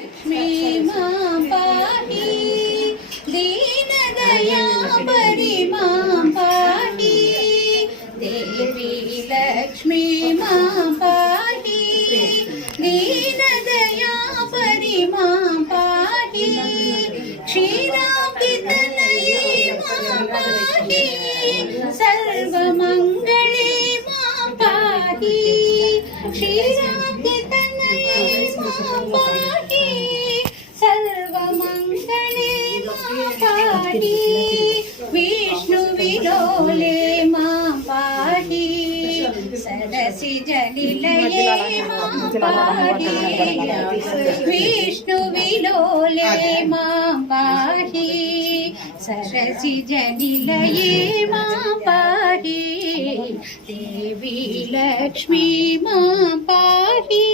लक्ष्मी मां पाहि दीनदयापरि मां पाहि देवी लक्ष्मी मां पाहि दीनदयापरि मां पाहि क्षीराब्धितनये मां पाहि सर्वमङ्गले मां पाहि क्षीराब्धितनये मां पाहि सर्वमङ्गले मां पाहि विष्णुविलोले मां पाहि सरसिजनिलये मां पाहि विष्णुविलोले मां पाहि सरसिजनिलये मां पाहि देवी लक्ष्मी मां पाहि।